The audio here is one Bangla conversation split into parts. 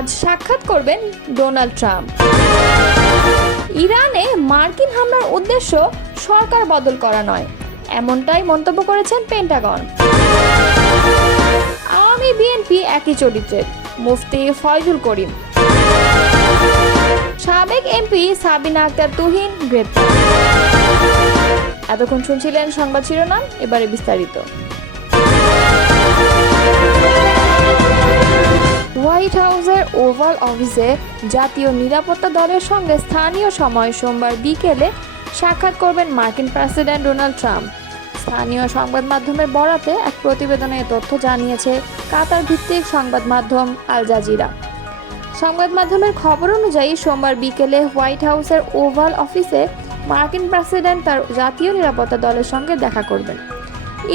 আজ সাক্ষাৎ করবেন ডোনাল্ড ট্রাম্প। ইরানে মার্কিন হামলার উদ্দেশ্য সরকার বদল করা নয়, এমনটাই মন্তব্য করেছেন পেন্টাগন। আওয়ামী বিএনপি একই চরিত্রের মুফতি ফয়জুল করিম। সাবেক এমপি সাবিনা আক্তার তুহিন গ্রেপ্তার। এতক্ষণ শুনছিলেন সংবাদ শিরোনাম, এবারে বিস্তারিত। হোয়াইট হাউসের ওভাল অফিসে জাতীয় নিরাপত্তা দলের সঙ্গে স্থানীয় সময় সোমবার বিকেলে সাক্ষাৎ করবেন মার্কিন প্রেসিডেন্ট ডোনাল্ড ট্রাম্প। স্থানীয় সংবাদ মাধ্যমের বরাতে এক প্রতিবেদনে তথ্য জানিয়েছে কাতার ভিত্তিক সংবাদ মাধ্যম আল জাজিরা। সংবাদ মাধ্যমের খবর অনুযায়ী সোমবার বিকেলে হোয়াইট হাউসের ওভাল অফিসে মার্কিন প্রেসিডেন্ট তার জাতীয় নিরাপত্তা দলের সঙ্গে দেখা করবেন।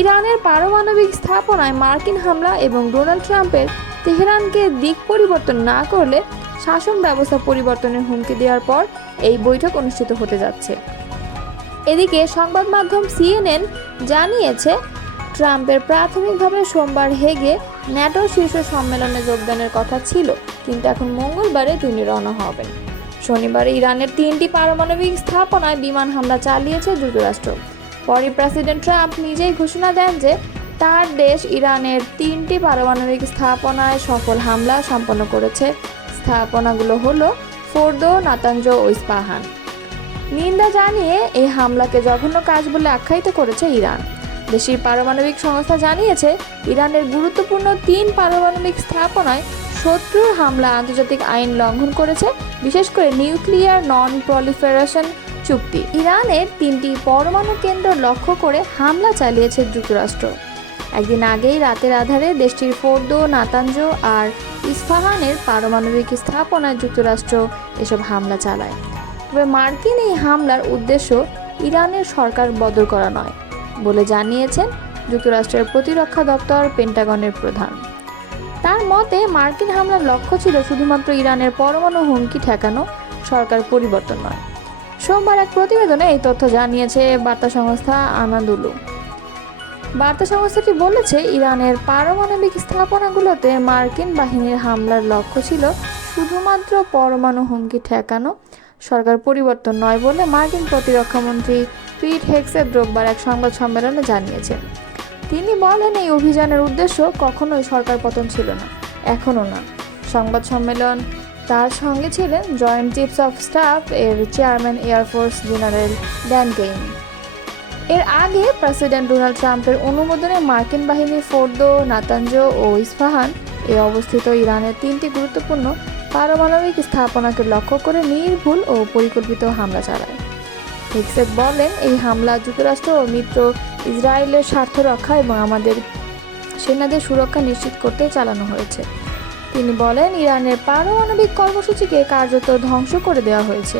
ইরানের পারমাণবিক স্থাপনায় মার্কিন হামলা এবং ডোনাল্ড ট্রাম্পের তেহরানকে দিক পরিবর্তন না করলে শাসন ব্যবস্থা পরিবর্তনের হুমকি দেওয়ার পর এই বৈঠক অনুষ্ঠিত হতে যাচ্ছে। এদিকে সংবাদ মাধ্যম সিএনএন জানিয়েছে, ট্রাম্পের প্রাথমিকভাবে সোমবার হেগে ন্যাটো শীর্ষ সম্মেলনে যোগদানের কথা ছিল, কিন্তু এখন মঙ্গলবারে তিনি রওনা হবেন। শনিবার ইরানের তিনটি পারমাণবিক স্থাপনায় বিমান হামলা চালিয়েছে যুক্তরাষ্ট্র। পরে প্রেসিডেন্ট ট্রাম্প নিজেই ঘোষণা দেন যে তার দেশ ইরানের তিনটি পারমাণবিক স্থাপনায় সফল হামলা সম্পন্ন করেছে। স্থাপনাগুলো হলো ফোর্দো নাতাঞ্জ ও ইস্পাহান। নিন্দা জানিয়ে এই হামলাকে জঘন্য কাজ বলে আখ্যায়িত করেছে ইরান। দেশটির পারমাণবিক সংস্থা জানিয়েছে, ইরানের গুরুত্বপূর্ণ তিন পারমাণবিক স্থাপনায় শত্রুর হামলা আন্তর্জাতিক আইন লঙ্ঘন করেছে, বিশেষ করে নিউক্লিয়ার নন প্রলিফারেশন চুক্তি। ইরানের তিনটি পরমাণু কেন্দ্র লক্ষ্য করে হামলা চালিয়েছে যুক্তরাষ্ট্র। একদিন আগেই রাতের আধারে দেশটির ফোর্দো নাতাঞ্জ আর ইস্পাহানের পারমাণবিক স্থাপনায় যুক্তরাষ্ট্র এসব হামলা চালায়। তবে মার্কিন এই হামলার উদ্দেশ্য ইরানের সরকার বদল করা নয় বলে জানিয়েছেন যুক্তরাষ্ট্রের প্রতিরক্ষা দপ্তর পেন্টাগনের প্রধান। তার মতে, মার্কিন হামলার লক্ষ্য ছিল শুধুমাত্র ইরানের পরমাণু হুমকি ঠেকানো, সরকার পরিবর্তন নয়। সোমবার এক প্রতিবেদনে এই তথ্য জানিয়েছে বার্তা সংস্থা আনাদুলু। বার্তা সংস্থাটি বলেছে, ইরানের পারমাণবিক স্থাপনাগুলোতে মার্কিন বাহিনীর হামলার লক্ষ্য ছিল শুধুমাত্র পরমাণু হুমকি ঠেকানো। সরকার পরিবর্তন নয় বলে মার্কিন প্রতিরক্ষামন্ত্রী পিট হেক্সের রোববার এক সংবাদ সম্মেলনে জানিয়েছেন তিনি বলেন, এই অভিযানের উদ্দেশ্য কখনোই সরকার পতন ছিল না, এখনও না। সংবাদ সম্মেলন তার সঙ্গে ছিলেন জয়েন্ট চিফস অফ স্টাফ এর chairman air force general Dan Caine এর আগে প্রেসিডেন্ট ডোনাল্ড ট্রাম্পের অনুমোদনে মার্কিন বাহিনী ফোর্দো নাতাঞ্জ ও ইস্পাহান এ অবস্থিত ইরানের তিনটি গুরুত্বপূর্ণ পারমাণবিক স্থাপনাকে লক্ষ্য করে নির্ভুল ও পরিকল্পিত হামলা চালায়। হিক্সেট বলেন, এই হামলা যুক্তরাষ্ট্র ও মিত্র ইসরায়েলের স্বার্থ রক্ষা এবং আমাদের সেনাদের সুরক্ষা নিশ্চিত করতে চালানো হয়েছে। তিনি বলেন, ইরানের পারমাণবিক কর্মসূচিকে কার্যত ধ্বংস করে দেওয়া হয়েছে।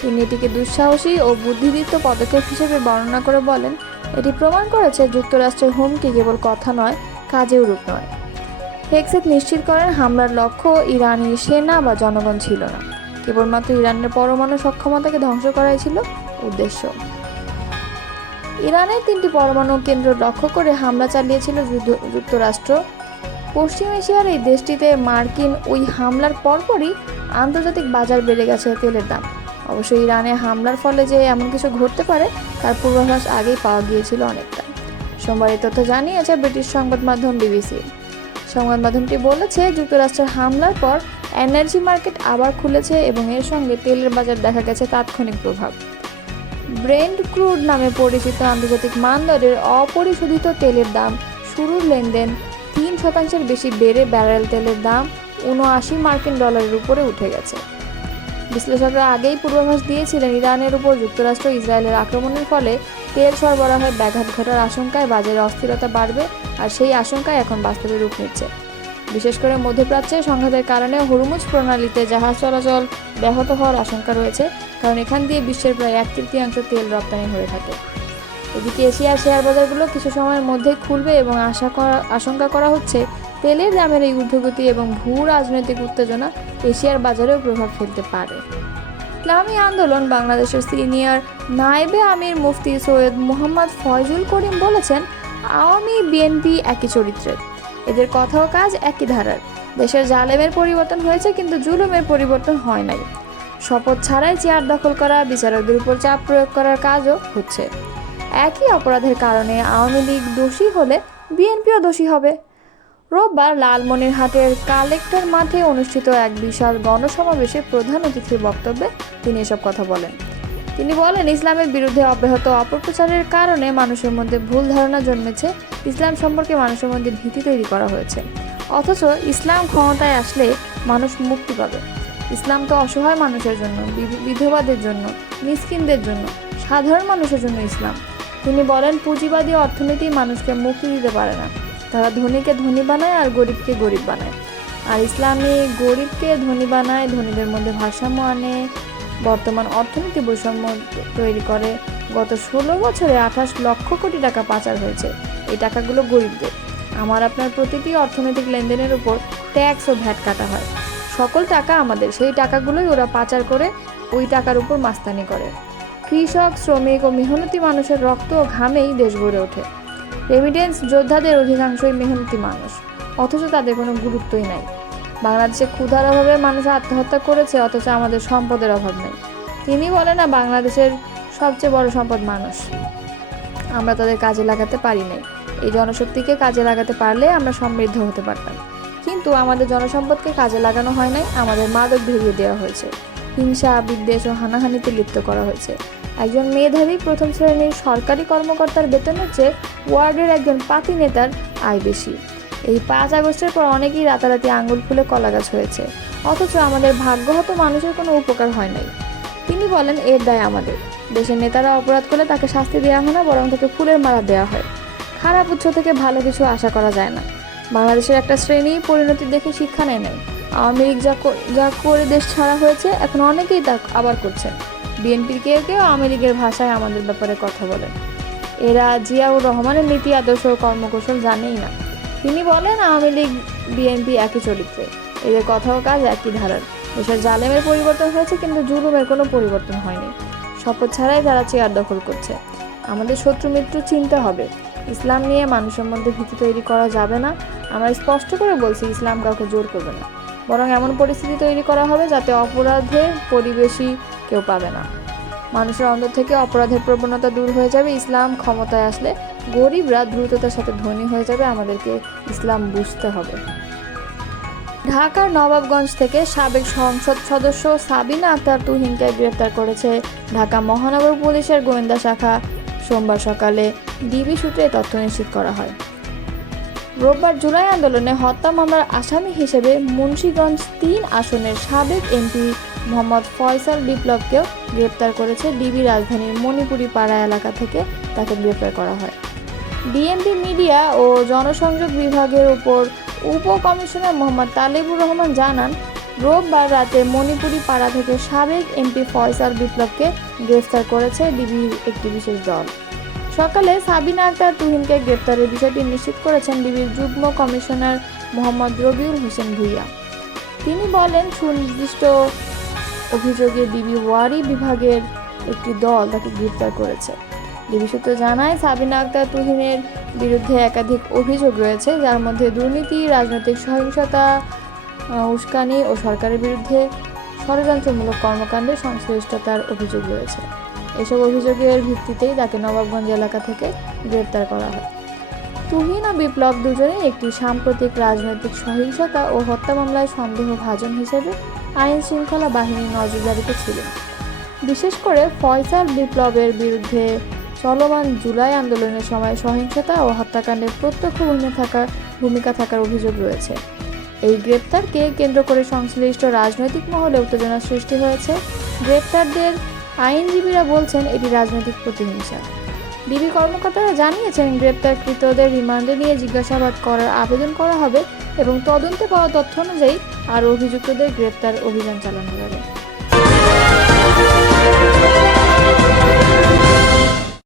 তিনি এটিকে দুঃসাহসী ও বুদ্ধিদীপ্ত পদক্ষেপ হিসেবে বর্ণনা করে বলেন, এটি প্রমাণ করেছে যুক্তরাষ্ট্রের হুমকি কেবল কথা নয়, কাজেও রূপ নয়। হেক্সেট নিশ্চিত করেন হামলার লক্ষ্য ইরানি সেনা বা জনগণ ছিল না। কেবলমাত্র ইরানের পরমাণু সক্ষমতাকে ধ্বংস করাই ছিল উদ্দেশ্য। ইরানের তিনটি পরমাণু কেন্দ্র লক্ষ্য করে হামলা চালিয়েছিল যুক্তরাষ্ট্র। পশ্চিম এশিয়ার এই দেশটিতে মার্কিন ওই হামলার পরপরই আন্তর্জাতিক বাজার বেড়ে গেছে তেলের দাম। অবশ্য ইরানে হামলার ফলে যে এমন কিছু ঘটতে পারে, তার পূর্বাভাস আগেই পাওয়া গিয়েছিল অনেকটা। সোমবার এই তথ্য জানিয়েছে ব্রিটিশ সংবাদ মাধ্যম বিবিসি। সংবাদ মাধ্যমটি বলেছে, যুক্তরাষ্ট্রের হামলার পর এনার্জি মার্কেট আবার খুলেছে এবং এর সঙ্গে তেলের বাজার দেখা গেছে তাৎক্ষণিক প্রভাব। ব্রেন্ড ক্রুড নামে পরিচিত আন্তর্জাতিক মানদণ্ডের অপরিশোধিত তেলের দাম শুরুর লেনদেন তিন শতাংশের বেশি বেড়ে ব্যারেল তেলের দাম উনআশি মার্কিন ডলারের উপরে উঠে গেছে। বিশ্লেষকরা আগেই পূর্বাভাস দিয়েছিলেন ইরানের উপর যুক্তরাষ্ট্র ইসরায়েলের আক্রমণের ফলে তেল সরবরাহে ব্যাঘাত ঘটার আশঙ্কায় বাজারে অস্থিরতা বাড়বে আর সেই আশঙ্কায় এখন বাস্তবে রূপ নিচ্ছে। বিশেষ করে মধ্যপ্রাচ্যে সংঘাতের কারণে হরমুজ প্রণালীতে জাহাজ চলাচল ব্যাহত হওয়ার আশঙ্কা রয়েছে, কারণ এখান দিয়ে বিশ্বের প্রায় এক তৃতীয়াংশ তেল রপ্তানি হয়ে থাকে। এদিকে এশিয়ার শেয়ার বাজারগুলো কিছু সময়ের মধ্যেই খুলবে এবং আশা করা, আশঙ্কা করা হচ্ছে তেলের দামের এই ঊর্ধ্বগতি এবং ভূ রাজনৈতিক উত্তেজনা এশিয়ার বাজারেও প্রভাব ফেলতে পারে। ইসলামী আন্দোলন বাংলাদেশের সিনিয়র নায়েবে আমির মুফতি সৈয়দ মোহাম্মদ ফয়জুল করিম বলেছেন, আওয়ামী বিএনপি একই চরিত্রের। এদের কথা ও কাজ একই ধারার। দেশের জালেমের পরিবর্তন হয়েছে কিন্তু জুলুমের পরিবর্তন হয় নাই। শপথ ছাড়াই চেয়ার দখল করা, বিচারকদের উপর চাপ প্রয়োগ করার কাজও হচ্ছে। একই অপরাধের কারণে আওয়ামী লীগ দোষী হলে বিএনপিও দোষী হবে। রোববার লালমনিরহাটের কালেক্টর মাঠে অনুষ্ঠিত এক বিশাল গণসমাবেশে প্রধান অতিথির বক্তব্যে তিনি এসব কথা বলেন। তিনি বলেন, ইসলামের বিরুদ্ধে অব্যাহত অপপ্রচারের কারণে মানুষের মধ্যে ভুল ধারণা জন্মেছে। ইসলাম সম্পর্কে মানুষের মধ্যে ভীতি তৈরি করা হয়েছে। অথচ ইসলাম ক্ষমতায় আসলে মানুষ মুক্তি পাবে। ইসলাম তো অসহায় মানুষের জন্য বিধবাদের জন্য, মিসকিনদের জন্য, সাধারণ মানুষের জন্য ইসলাম। তিনি বলেন, পুঁজিবাদী অর্থনীতি মানুষকে মুক্তি দিতে পারে না। তারা ধনীকে ধনী বানায় আর গরিবকে গরিব বানায়। আর ইসলামী গরিবকে ধনী বানায়, ধনীদের মধ্যে ভারসাম্য আনে। বর্তমান অর্থনীতি বৈষম্য তৈরি করে। গত ষোলো বছরে আঠাশ লক্ষ কোটি টাকা পাচার হয়েছে। এই টাকাগুলো গরিবদের। আমার আপনার প্রতিটি অর্থনৈতিক লেনদেনের উপর ট্যাক্স ও ভ্যাট কাটা হয়। সকল টাকা আমাদের। সেই টাকাগুলোই ওরা পাচার করে, ওই টাকার উপর মাস্তানি করে। কৃষক, শ্রমিক ও মেহনতি মানুষের রক্ত ও ঘামেই দেশ গড়ে ওঠে। রেমিটেন্স যোদ্ধাদের অধিকাংশই মেহনতি মানুষ, অথচ তাদের কোনো গুরুত্বই নাই। বাংলাদেশে ক্ষুধার অভাবে মানুষ আত্মহত্যা করেছে, অথচ আমাদের সম্পদের অভাব নেই। তিনি বলেন, না, বাংলাদেশের সবচেয়ে বড় সম্পদ মানুষ। আমরা তাদের কাজে লাগাতে পারি নাই। এই জনশক্তিকে কাজে লাগাতে পারলে আমরা সমৃদ্ধ হতে পারতাম। কিন্তু আমাদের জনসম্পদকে কাজে লাগানো হয় নাই, আমাদের মাদক ধরিয়ে দেওয়া হয়েছে। হিংসা, বিদ্বেষ ও হানাহানিতে লিপ্ত করা হয়েছে। একজন মেধাবী প্রথম শ্রেণির সরকারি কর্মকর্তার বেতনের চেয়ে ওয়ার্ডের একজন পাতি নেতার আয় বেশি। এই পাঁচ আগস্টের পর অনেকেই রাতারাতি আঙুল ফুলে কলাগাছ হয়েছে। অথচ আমাদের ভাগ্যহত মানুষের কোনো উপকার হয় নাই। তিনি বলেন, এর দায় আমাদের। দেশের নেতারা অপরাধ করলে তাকে শাস্তি দেওয়া হয় না, বরং তাকে ফুলের মালা দেওয়া হয়। খারাপ উৎস থেকে ভালো কিছু আশা করা যায় না। বাংলাদেশের একটা শ্রেণি পরিণতি দেখে শিক্ষা নেয় নাই। আওয়ামী লীগ যা যা করে দেশ ছাড়া হয়েছে, এখন অনেকেই তা আবার করছেন বিএনপির কেউ কেউ আওয়ামী লীগের ভাষায় আমাদের ব্যাপারে কথা বলেন। এরা জিয়াউর রহমানের নীতি, আদর্শ কর্মকৌশল জানেই না। তিনি বলেন, আওয়ামী লীগ, বিএনপি একই চরিত্রে। এদের কথা ও কাজ একই ধারার। দেশের জালেমের পরিবর্তন হয়েছে, কিন্তু জুলুমের কোনো পরিবর্তন হয়নি। শপথ ছাড়াই তারা চেয়ার দখল করছে। আমাদের শত্রু মিত্র চিনতে হবে। ইসলাম নিয়ে মানুষের মধ্যে ভীতি তৈরি করা যাবে না। আমরা স্পষ্ট করে বলছি, ইসলাম কাউকে জোর করবে না। বরং এমন পরিস্থিতি তৈরি করা হবে যাতে অপরাধে পরিবেশই কেউ পাবে না। মানুষের অন্তর থেকে অপরাধের প্রবণতা দূর হয়ে যাবে। ইসলাম ক্ষমতায় আসলে গরিবরা দ্রুততার সাথে ধনী হয়ে যাবে। আমাদেরকে ইসলাম বুঝতে হবে। ঢাকার নবাবগঞ্জ থেকে সাবেক সংসদ সদস্য সাবিনা আক্তার তুহিনকে গ্রেফতার করেছে ঢাকা মহানগর পুলিশের গোয়েন্দা শাখা। সোমবার সকালে ডিবি সূত্রে তথ্য নিশ্চিত করা হয়। রোববার জুলাই আন্দোলনে হত্যা মামলার আসামি হিসেবে মুন্সীগঞ্জ তিন আসনের সাবেক এমপি মোহাম্মদ ফয়সাল বিপ্লবকেও গ্রেপ্তার করেছে ডিবি রাজধানীর মণিপুরি পাড়া এলাকা থেকে তাকে গ্রেপ্তার করা হয়। ডিএমপি মিডিয়া ও জনসংযোগ বিভাগের উপর উপ কমিশনার মোহাম্মদ তালেবুর রহমান জানান, রোববার রাতে মণিপুরি পাড়া থেকে সাবেক এমপি ফয়সাল বিপ্লবকে গ্রেফতার করেছে ডিবির একটি বিশেষ দল। সকালে সাবিনা আক্তার তুহিনকে গ্রেপ্তারের বিষয়টি নিশ্চিত করেছেন ডিবির যুগ্ম কমিশনার মোহাম্মদ রবিউল হোসেন ভুইয়া। তিনি বলেন, সুনির্দিষ্ট অভিযোগে ডিবি ওয়ারি বিভাগের একটি দল তাকে গ্রেপ্তার করেছে। ডিবি সূত্র জানায়, সাবিনা আক্তার তুহিনের বিরুদ্ধে একাধিক অভিযোগ রয়েছে, যার মধ্যে দুর্নীতি, রাজনৈতিক সহিংসতা উস্কানি ও সরকারের বিরুদ্ধে ষড়যন্ত্রমূলক কর্মকাণ্ডে সংশ্লিষ্টতার অভিযোগ রয়েছে। এসব অভিযোগের ভিত্তিতেই তাকে নবাবগঞ্জ এলাকা থেকে গ্রেপ্তার করা হয়। তুহিন ও বিপ্লব দুজনেই একটি সাম্প্রতিক রাজনৈতিক সহিংসতা ও হত্যা মামলায় সন্দেহ ভাজন হিসেবে আইন শৃঙ্খলা বাহিনীর নজরদারিতে ছিলেন। বিশেষ করে ফয়সাল বিপ্লবের বিরুদ্ধে চলমান জুলাই আন্দোলনের সময় সহিংসতা ও হত্যাকাণ্ডে প্রত্যক্ষ ভূমিকা থাকার ভূমিকা থাকার অভিযোগ রয়েছে। এই গ্রেপ্তারকে কেন্দ্র করে সংশ্লিষ্ট রাজনৈতিক মহলে উত্তেজনা সৃষ্টি হয়েছে। গ্রেপ্তারদের আইনজীবীরা বলছেন এটি রাজনৈতিক প্রতিহিংসা। ডিবি কর্মকর্তারা জানিয়েছেন, গ্রেপ্তারকৃতদের রিমান্ডে নিয়ে জিজ্ঞাসাবাদ করার আবেদন করা হবে এবং তদন্তে পাওয়া তথ্য অনুযায়ী আর অভিযুক্তদের গ্রেপ্তার অভিযান চালানো যাবে।